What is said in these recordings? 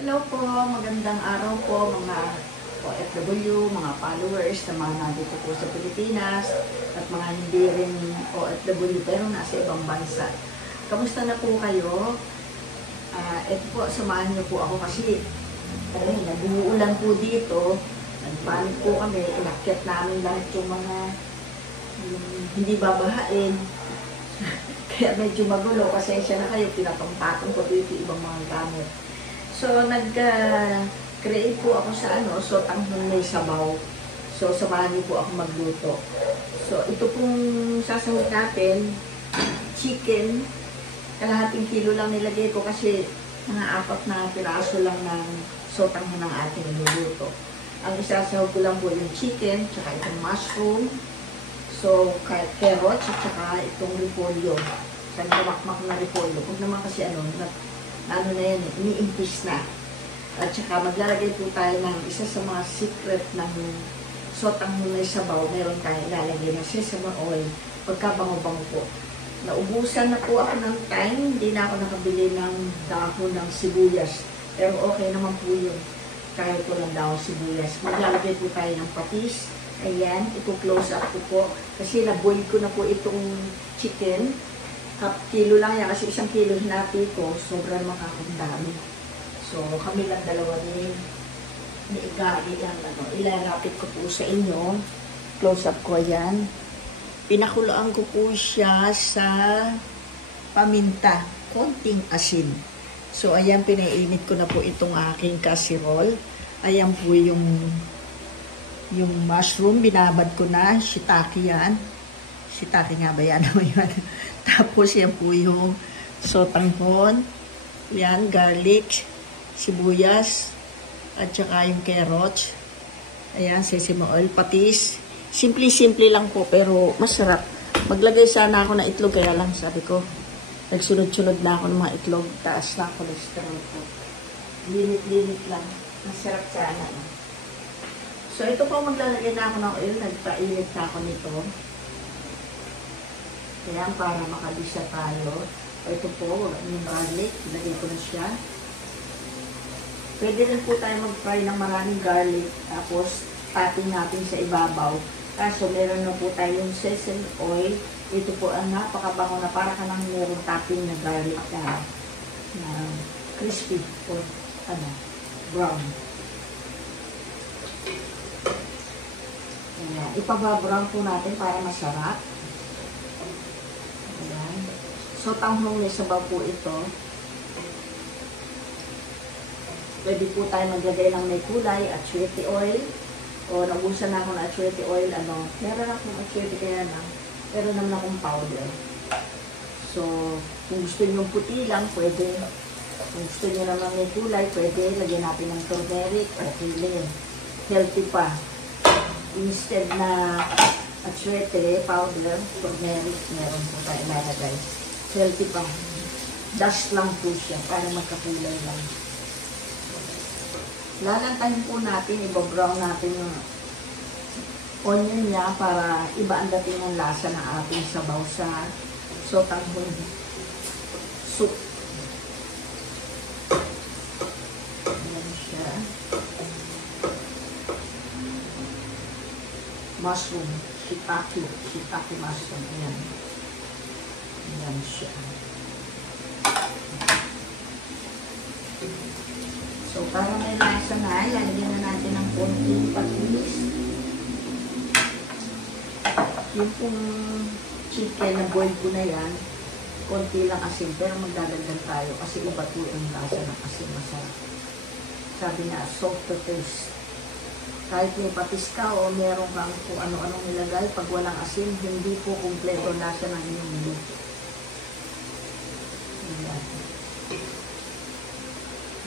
Hello po, magandang araw po mga OFW, mga followers na mga nandito po sa Pilipinas at mga hindi rin OFW pero nasa ibang bansa. Kamusta na po kayo? Ito po, samahan niyo po ako kasi nag-uulan po dito. Nagpanik po kami, inakyat namin lahat yung mga hindi babahain. Kaya medyo magulo, pasensya na kayo, pinapangpatong ko dito ibang mga gamit. So, nag-create po ako sa sotanghon may sabaw. So, samahan niyo po ako magluto. So, ito pong sasawit natin, chicken, kalahating kilo lang nilagay ko kasi mga 4 na piraso lang ng sotanghon ng ating niluluto. Ang isasahog ko lang po yung chicken, tsaka itong mushroom, so, carrots, at tsaka itong repolyo. Kamakmak na repolyo. Kung naman kasi ano na yan, ini-impis na. At saka maglalagay po tayo ng isa sa mga secret ng sotanghon may sabaw. Meron tayong ilalagay ng sesame oil, pagkabango-bango po. Naubusan na po ako ng time, hindi na ako nakabili ng dahon ng sibuyas. Pero okay naman po yun. Kaya ko lang dahon sibuyas. Maglalagay po tayo ng patis. Ayan, ipo-close up ko po. Kasi na-boil ko na po itong chicken. Half kilo lang yan kasi 1 kilo hinapi ko, sobrang makakandami. So, kami lang dalawa ni Igari yan. Ilalapit ko po sa inyo. Close up ko yan. Pinakuloan ko po siya sa paminta. Konting asin. So, ayan, pinainit ko na po itong aking casserole. Ayan po yung mushroom, binabad ko na. Shiitake yan. Shiitake nga ba yan? Tapos yan po yung sotanghon. Yan, garlic, sibuyas, at saka yung carrots. Ayan, sesame oil, patis. Simple-simple lang po, pero masarap. Maglagay sana ako ng itlog, kaya lang sabi ko, nagsunod-sunod na ako ng mga itlog. Taas na ako ng cholesterol ko. Linit-linit lang. Masarap sana. So, ito po maglalagay na ako ng oil. Nagpainit na ako nito. Kaya para makabisa tayo. Ito po, yung garlic. Ilagay ko na siya. Pwede rin po tayo mag-fry ng maraming garlic. Tapos, tatin natin sa ibabaw. Kaso, meron na po tayong sesame oil. Ito po ang napakabango na para ka nang merong topping na garlic na crispy or brown. Ayan. Ipababrown po natin para masarap. Ayan. So, tanghong may sabaw po ito. Pwede po tayo maglagay ng may kulay at chwete oil. O, naubusan na ako ng chwete oil. Meron akong chwete kaya na. Meron naman akong powder. So, kung gusto nyo puti lang, pwede. Kung gusto nyo naman may kulay, pwede. Lagyan natin ng turmeric o kilin. Healthy pa. Instead na atsuete powder, turmeric, meron po tayo ilalagay. Healthy pa. Dust lang po siya para magkakulay lang. Lalantahin po natin, ibabrown natin yung onion niya para iba ang dating ng lasa ng ating sabaw sa sotanghon soup. Ayan siya. Mushroom, shiitake mushroom, ayan. Ayan siya. So, para may lasa na, lalagyan na natin ng konting patis. Yung pong chicken na boil ko na yan, konti lang asin, pero magdadagdag tayo kasi iba po yung lasa ng asin, masarap. Sabi nga, salt to taste. Kahit may patis ka o meron kang kung ano-anong nilagay, pag walang asin, hindi po kumpleto lasa ng inyong minuto. Ayan.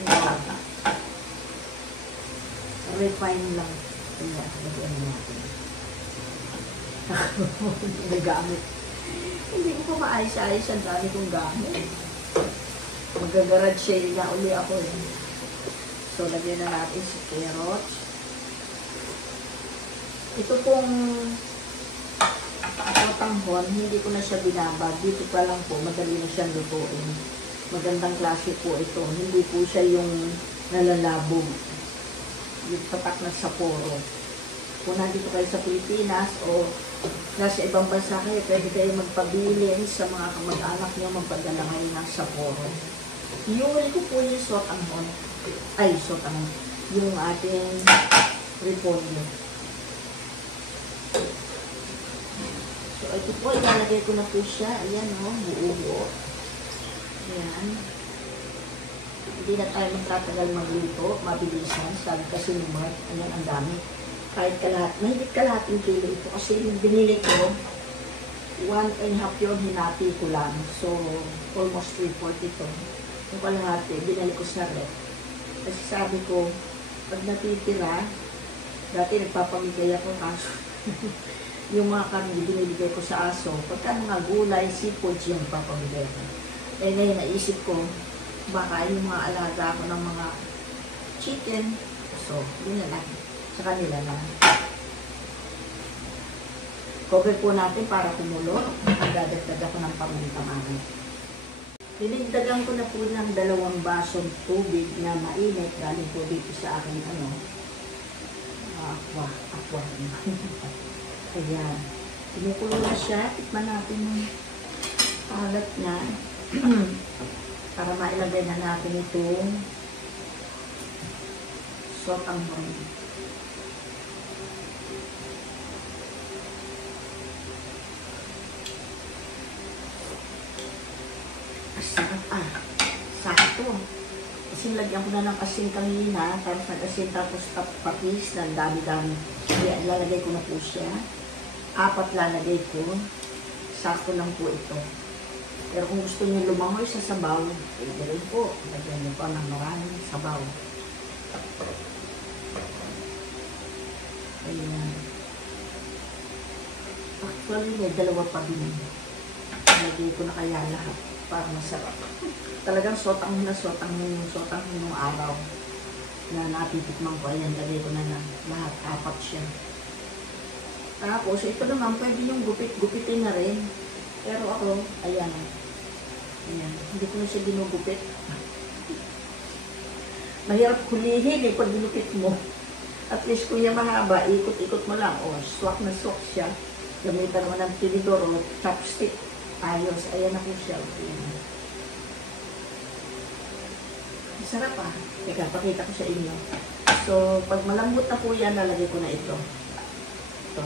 Ayan. Refine lang. Ayan, lagyan natin. Nagamit. Hindi ko pa maayos-ayos ang dami kong gamit. Mag-garage sale na uli ako eh. So, lagyan na natin si carrots. Ito pong sotanghon, hindi ko na siya binabad. Dito pa lang po, madali na siyang lutuin. Magandang klase po ito. Hindi po siya yung nalalabog. Yung tatak na sa poro. Kung nandito kayo sa Pilipinas o nasa ibang bansa kayo, pwede kayo magpabilin sa mga kamag-anak nyo, magpadala kayo ng Sapporo. Yung ko po yung sotanghon. Ay, sotanghon. Yung ating repolyo. So, ito po, ilalagay ko na po siya. Ayan, o, buo-buo. Ayan. Hindi na tayo magtatagal magluto. Mabilisan. Sabi kasi ni Mark, ayan, ang dami. Kahit mahigit kalahating kilo ito. Kasi yung binili ko, 1.5 yun, hinati ko lang. So, almost 3/4 ito. Yung kalahati, binali ko sa rep. Kasi sabi ko, pag natitira, dati nagpapamigay ako kaso. Yung mga karne, binibigay ko sa aso. Pagka mga gulay, seafood yung papamigay ko. Eh ngayon, naisip ko, baka yung mga alaga ko ng mga chicken. So, yun na lang. Sa kanila lang. Cover po natin para kumulo. Magdadagdag ako ng paminta-mami. Dinigdagan ko na po ng 2 basong tubig na mainit. Galing po dito sa aking aqua. Ayan. Kumukulo na siya. Tikman natin yung alat niya. Para mailagay na natin itong sotanghon. Sakto. Kasi lagyan ko na ng asin kanina, tapos nag-asin, tapos patis, ng dami-dami. Kaya lalagay ko na po siya. 4 lalagay ko. Sakto lang po ito. Pero kung gusto niyo lumangoy sa sabaw, pwede rin po. Lagyan niyo pa ng maraming sabaw. Ayan. Actually, may 2 pa din. Lagay ko na kaya lahat para masarap. Talagang sotang yung araw na natitikman ko. Ayan, lagay ko na lahat. 4 siya. Tapos, ito naman, pwede yung gupitin na rin. Pero ako, ayan. Ayan. Hindi ko na siya ginugupit. Mahirap hulihin pag ginupit mo. At least kung yung mahaba, ikot-ikot mo lang. O, swak na swak siya. Gamitan mo ng tinidor o chopstick. Ayos. Ayan na po siya. Ayan. Masarap ah. Teka, pakita ko sa inyo. So, pag malambot na po yan, lalagay ko na ito. Ito.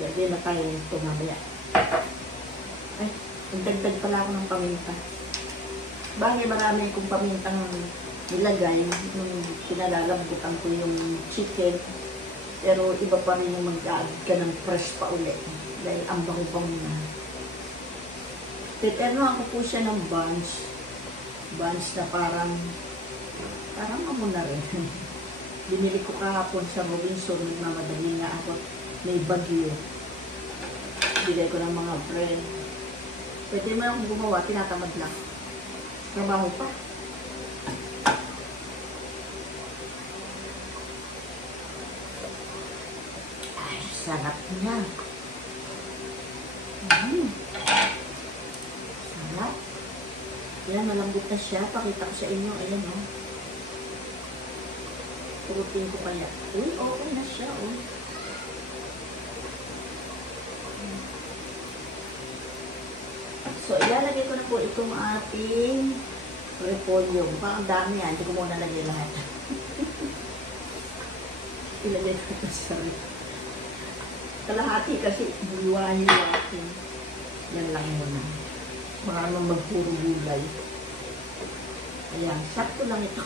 Lagay na tayo ito mamaya. Ay, nagdagdag pala ako ng paminta. Bagay marami kong pamintang nilagay nung pinalalambutan ko yung chicken. Pero iba pa rin yung mag-add ka ng fresh pa ulit. Dahil ang bango-bango na. Pero ako po siya ng buns. Buns na parang ako na rin. Binili ko kahapon sa Robinson. Nagmamadali nga ako. May bagyo. Bigay ko ng mga friend. Pwede mo akong gumawa. Tinatamad lang. Trabaho pa. Ay, sarap na. Sarap. Yan, malambot na siya. Pakita ko sa inyo. Ayan o. Turutin ko kaya. Uy, okay na siya. Uy. So, ilalagay ko na po itong ating repolyo. Parang dami yan. Hindi ko muna lagay lahat. Ilagay ko ito sa kalahati kasi buliwahin. Yan lang muna. Maraming magpuro gulay. Ayan. Sakto lang ito.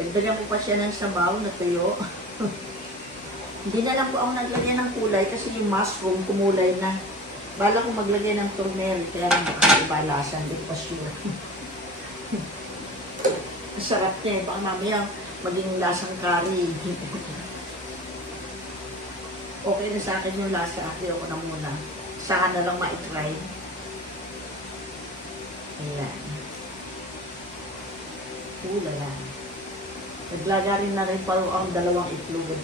Dagdagan ko pa siya ng sabaw na tuyo. Hindi na lang po ako naglagay ng kulay kasi yung mushroom kumulay na. Bala ko maglagay ng turmeric kaya lang makakibalasan. Hindi pa sure. Masarap niya eh. Baka mamaya maging lasang curry. Okay na sa akin yung lasa. Ayaw ko na muna. Saka na lang ma-try. Ayan. Ulala. Naglaga rin na rin paro ang 2 itlog at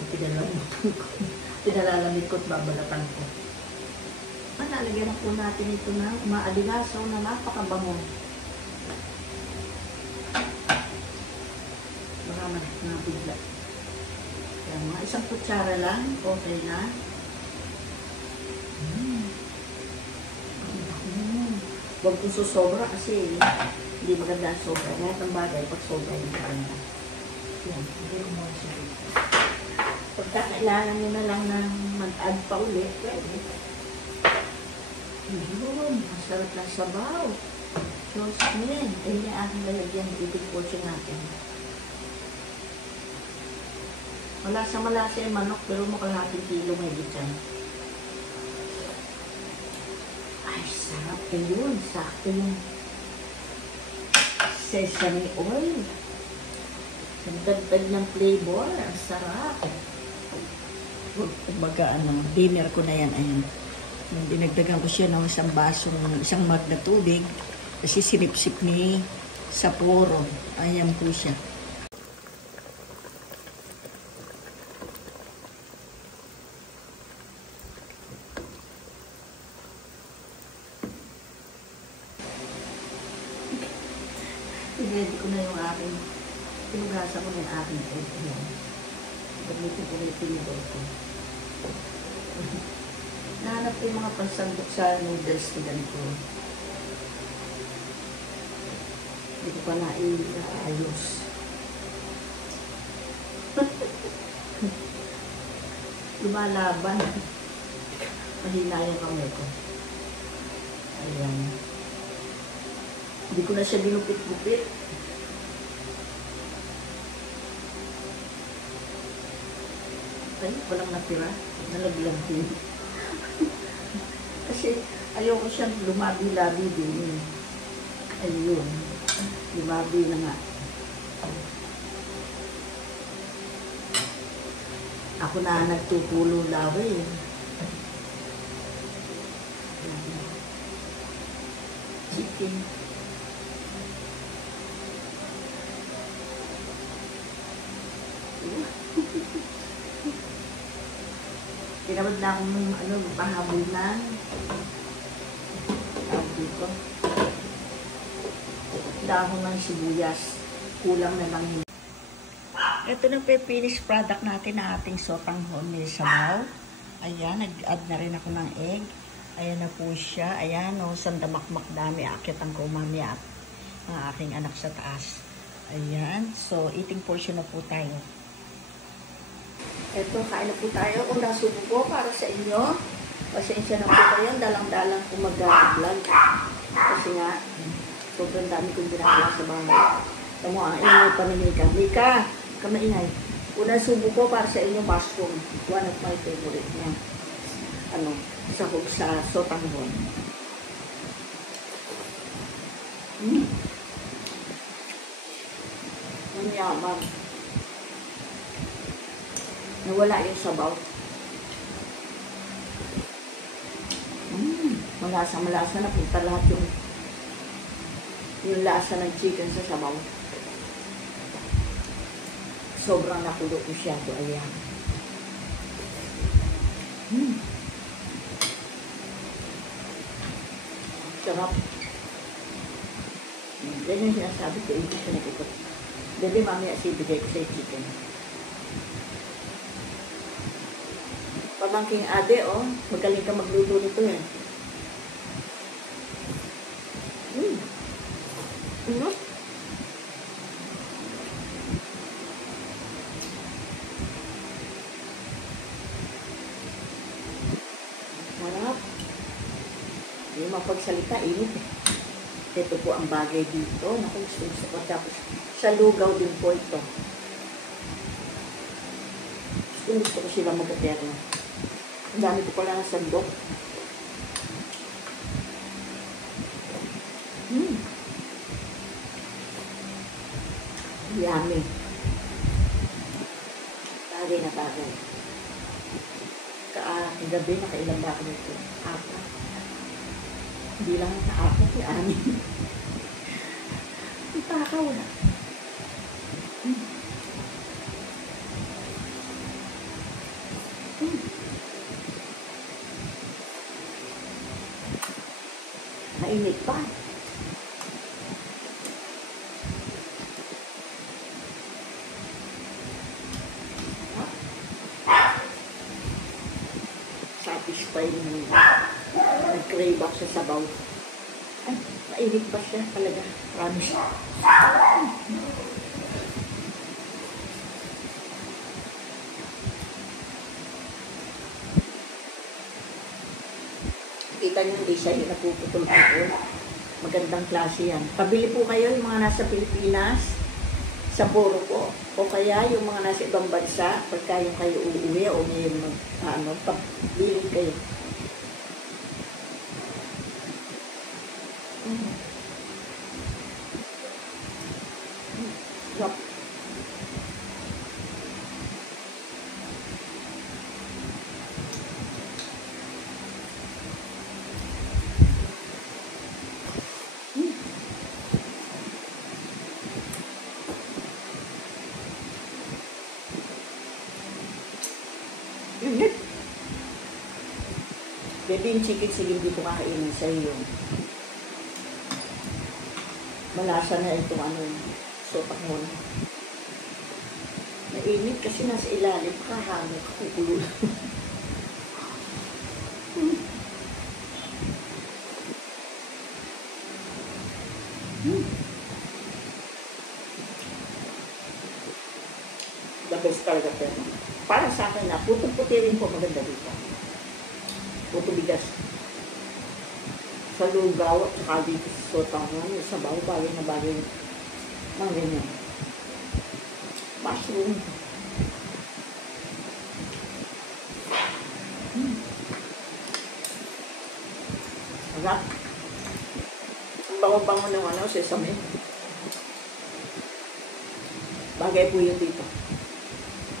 pinalalamig ko at babalatan ko. Nalagyan na po natin ito na umaaligasaw na napakabango. baka nabigla. Kaya mga isang kutsara lang, okay na. Huwag kong susobra kasi hindi maganda ang sobra. Lahat ng bagay, pag sobra yung kanya. Yan, hindi ko mga sabi. Pagka kailangan nyo na lang ng mag-add pa ulit, pwede. Yun, masarap lang sabaw. Diyos min, ayun yung aking lalagyan, ibig portion natin. Malasa yung manok, pero makalahating kilo may dyan. Ay, sarap yun. Sakto yung sesame oil. Ang dagdag ng flavor. Ang sarap. Kumbaga, dinner ko na yan. Ayun. Dinagdagan ko siya ng isang mug na tubig. Kasi sinipsip ni Sapporo. Ayan po siya. Ready ko na yung aking, pinugasan ko na yung aking egg. Ayan. Gamitin ko na yung tinidor ko. Nahanap ko yung mga pansandok sa noodles ko ganito. Hindi ko pa naayos. Lumalaban. Mahina yung kamay ko. Ayan. Hindi ko na siya binupit-bupit. Ay, walang natira. Nalaglag din. Kasi ayoko siyang lumabi-labi din. Ayun. Lumabi na nga. Ako na nagtutulo lawi. Chicken. Tinawad na akong pahabol ng dito. Dahon ng sibuyas. Kulang na lang yun. Ito na po yung finished product natin na ating sotanghon ni sabaw. Ayan, nag-add na rin ako ng egg. Ayan na po siya. Ayan, sandamakmak dami. Akit ang kumami at ang aking anak sa taas. Ayan, so eating portion na po tayo. Ito, kain na po tayo. Kung nasubo po para sa inyo, pasensya na po kayo. Dalang-dalang po mag-vlog. Kasi nga, sobrang dami kong ginagawa sa bahay. Tamo, ang ingay pa ni Mika. Mika, kamaingay. Kung nasubo po para sa inyo, mushroom. One of my favorite niya. Sahog sa sotanghon. Ang yaman. Nawala yung sabaw. Malasa na punta lahat yung lasa ng chicken sa sabaw. Sobrang nakulo ko siya. So, ayan. Sarap. Yan yung sinasabi ko. Hindi siya nakikot. Dali mamaya sibigay ko sa chicken. Pamangking ade, magaling ka magluto nito yan. Marap. Hindi mapagsalita, init. Ito po ang bagay dito. Naku, gusto ko. Tapos, sa lugaw din po ito. Gusto ko sila mag-aterno. Ang dami ko pala ng sandok. Yummy. Bagay na bagay. Gabi, nakailang ba ako nito? 4. Hindi lang na 4, 6. Itakaw na. Mainit pa. tibak sa sabaw. Ay, mainit pa siya talaga. Marami siya. Kita nyo, hindi siya yung napuputol-putol. Magandang klase yan. Pabili po kayo yung mga nasa Pilipinas, sa Puro po. O kaya yung mga nasa ibang bansa, pagka yung kayo uuwi o may pabili kayo. Yep. Unit. Pwede yung chicken, sige hindi ko kakainin sa iyo. Malasa na itong sopak mo na. Mainit kasi nasa ilalim, kahangin, kukulo. The best talaga pero. Para sa akin na, puto-puti rin po maganda dito. Puto bigas. Sa lugaw at saka dito sa sotang sa bagay na bagay. Mga ganyan. Mushroom. Sarap. Ang bango-bango ng sesame. Bagay po yun dito.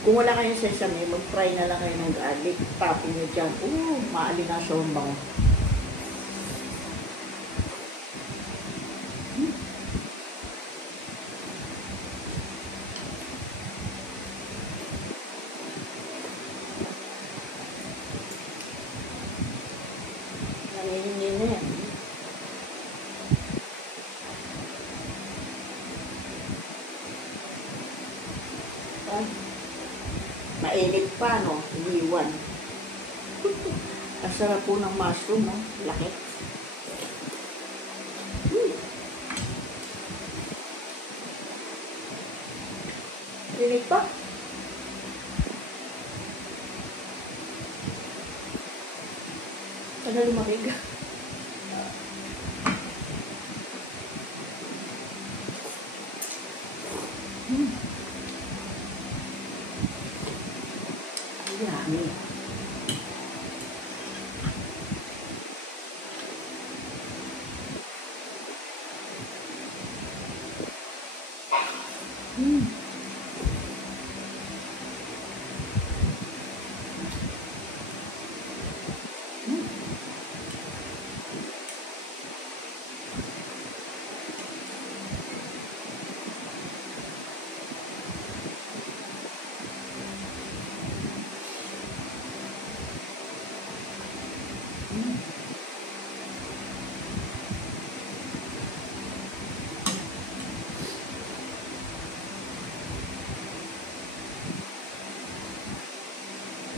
Kung wala kayong sesame, mag-try na lang kayo ng garlic. Tapin nyo dyan. Maalinaso ang bango. Nanginginig na yan. Mainit pa, no? Iwan. Ang sarap po ng mushroom, no? Laki. Mainit pa. Tagal lumamig. Yummy.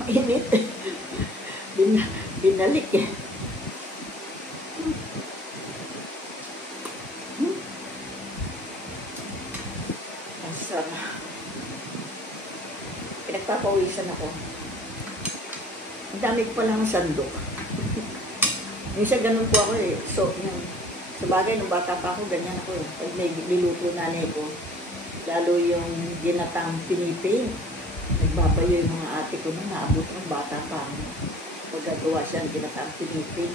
Mainit. Binalik eh. Ang sarap. Pinagpapawisan ako. Ang dami ko palang sandok. Minsan ganun po ako eh. So, yung sabagay, nung bata pa ako, ganyan ako eh. Pag may niluto nanay ko, lalo yung ginatang piniping. Nagbabayo yung mga ate ko na naabot ng bata pa. Pagkagawa siya ng ginatang piniping.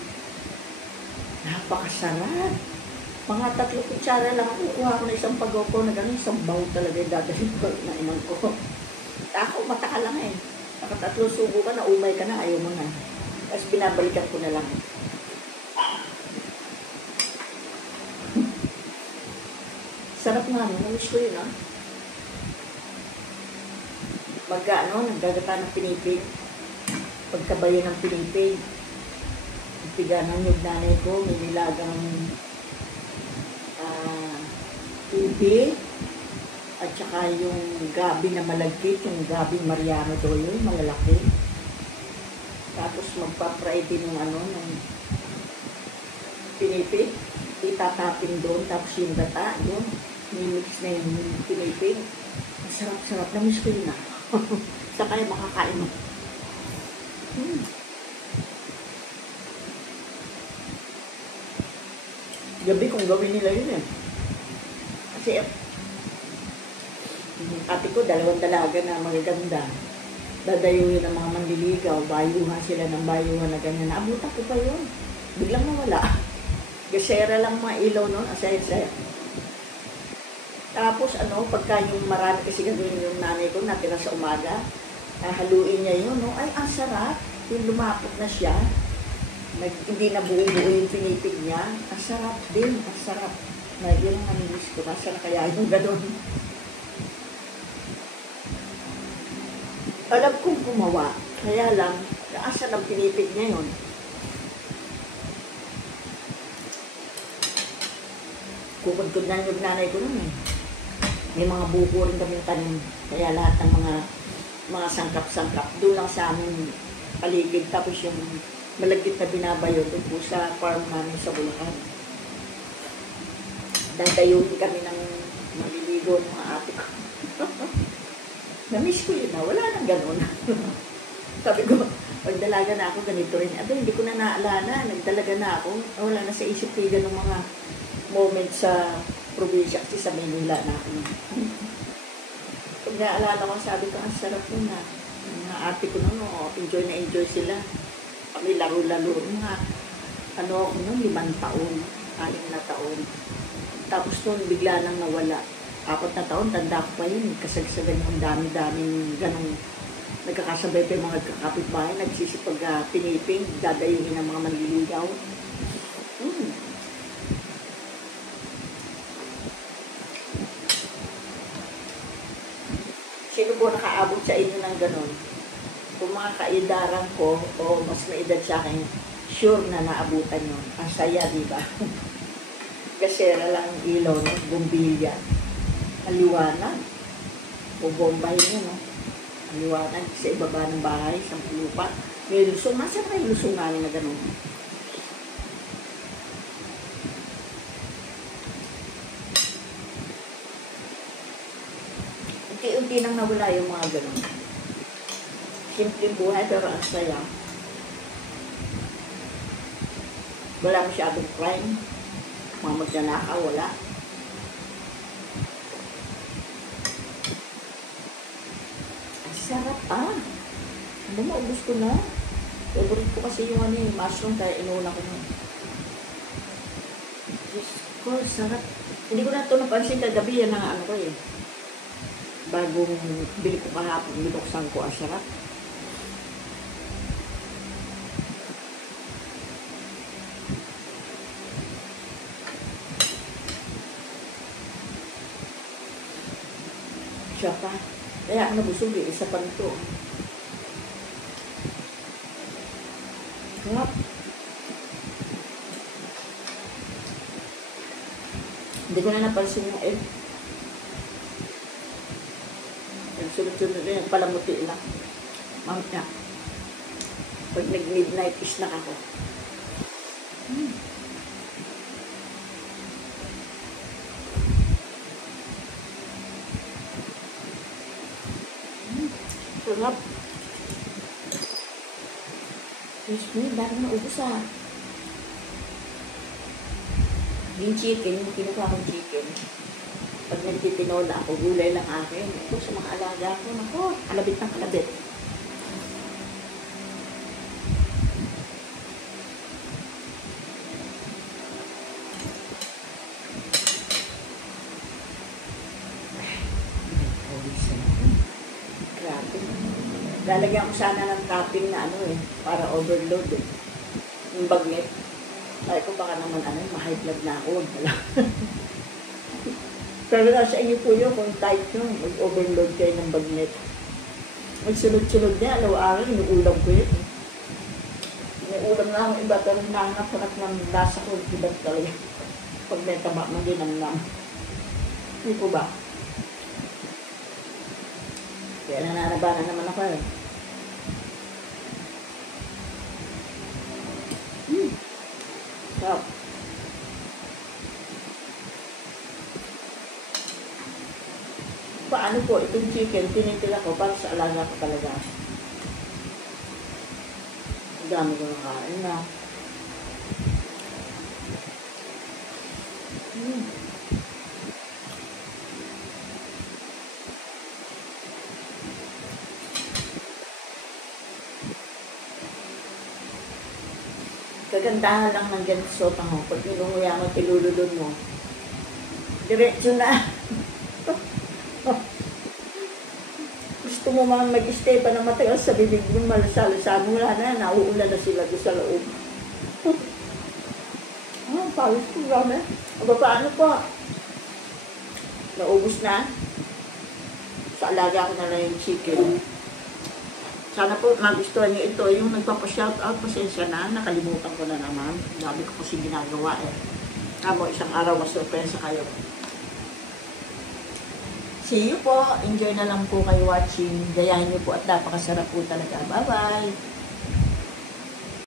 Napakasarap. Mga 3 kutsara lang kukuha ko na isang pagoko na gano'n, isang bowl talaga yung dadalhin ko na inang ko. Ako, mataka lang eh. Naka-3 subo ka na, umay ka na, ayaw mo na. Tapos binabalikan ko na lang. Sarap nga, namiss ko yun, naggagata ng pinipig. Pagkabayo ng pinipig. Piganan yung nanay ko, may nilagang ubi. At saka yung gabi na malagkit, yung gabi Mariano to yun, malalaki. Tapos magpa-fry din ng pinipig, itatapin doon, tapos yung gata, yun, nimix na yung pinipig. Ang sarap-sarap, namiss ko yun na. Saan kaya makakain mo? Gabi kung gawin nila yun eh. Kasi ate ko, 2 dalaga na magaganda. Dadayuhin ng mga manliligaw, bayuhan sila ng bayuhan na ganyan. Naabutan ko pa yun. Biglang nawala. Gasera lang mga ilaw nun, asaya-saya. Tapos pagka yung marami kasi gagawin yung nanay ko natira sa umaga, haluin niya yun, no? Ay, ang sarap. Yung lumapot na siya, hindi na buo-buo yung pinipig niya. Ang sarap din, ang sarap. Na yun ang namilis ko. Nasa na kaya yung gano'n. Alam kong gumawa, kaya lang, naasan ang pinipig niya yun. Kukod-kod na yung nanay ko nun eh. May mga buko rin kami tanim. Kaya lahat ng mga sangkap-sangkap, doon lang sa aming paligid. Tapos yung malagkit na binabayo doon po sa farm namin sa Bulacan. Dadayuhin kami ng maliligo ng mga ate ko. Na-miss ko yun na, wala nang gano'n. Sabi ko, pag dalaga na ako, ganito rin. Aba, hindi ko na naalala, nagdalaga na ako. Wala na sa isip ko yung mga moment sa probinsya kasi sa Manila na ako. Pag naalala ko, sabi ko, ang sarap ko na. Mga ate ko noon, enjoy na enjoy sila. Kami laro-laro. Mga, ako noon, 5 taon, 6 na taon. Tapos noon, bigla nang nawala. 4 na taon, tanda ko pa yun. Kasagsagan yung dami-daming ganong nagkakasabay pa yung mga kapitbahay, nagsisipag piniping, dadayuhin ng mga manliligaw. Sino po nakaabot sa inyo ng ganon? Kung mga kaidaran ko o mas maedad sa akin, sure na naabutan yun. Ang saya, di ba? Gasera lang ang ilaw, no? Bumbilya. Ang liwanag. Bubombahin nyo, no? Ang liwanag sa ibaba ng bahay, sa lupa. May lusong. Nasaan na yung lusong namin na gano'n? Unti-unti nang nawala yung mga gano'n. Simpleng buhay, pero ang saya. Wala masyadong crime. Mga magnanakaw, wala. Sarap Alam mo, ubus ko na. Favorite ko kasi yung mushroom, kaya inuuna ko na. Diyos ko, sarap. Hindi ko na ito napansin kagabi, yan ang ko eh. Bagong bili ko kahapon, binuksan ko, ang sarap. Siya pa. Kaya ako nabusog eh, isa pa nito. Sarap. Hindi ko na napansin yung egg. Nagsunod-sunod rin, palamuti lang. Mamaya. Pag nag-midnight snack ako. Sarap. Diyos mo, dahil na ubus Yung chicken, yung kinukuha kong chicken. Pag nagtitinola ako, gulay lang akin. Ito sa mga alaga ko, nako, kalabit ng kalabit. Grabe. Lalagyan ko sana ng topping na para overload eh. Yung bagnet. Ay ko baka naman ma-high blood na ako. Pero nasa inyo po yun, kung tight nyo, mag-overload kayo ng bagnet. Magsunod-sunod niya, araw-araw, inuulam ko yun. Inuulam na akong iba, pero nangapanak ng lasa ko, iba talaga. Pag may taba, maginamnam. Hindi po ba? Kaya nananabanan naman ako eh. Sarap. paano po, itong chicken, tinitila ko para sa alaga ko talaga. Ang dami ko nakain na. Kagandahan lang ng ganito sotang mo. Pag inunguya mo, tiluludod mo. Diretso na. Gusto mo man mag-stay pa ng matagal sa bibig mo, malasal-lasal mo, wala na, nauulan na sila doon sa loob. Pawis ko, grabe. O paano po? Naubos na. Sa alaga ko na lang yung chicken. Sana po magustuhan niyo ito. Yung nagpapa-shoutout, pasensya na. Nakalimutan ko na naman. Dami ko kasi ginagawa eh. Amo, isang araw masurpresa kayo. See you po. Enjoy na lang po kayo watching. Gayahin niyo po at napakasarap po talaga. Bye-bye.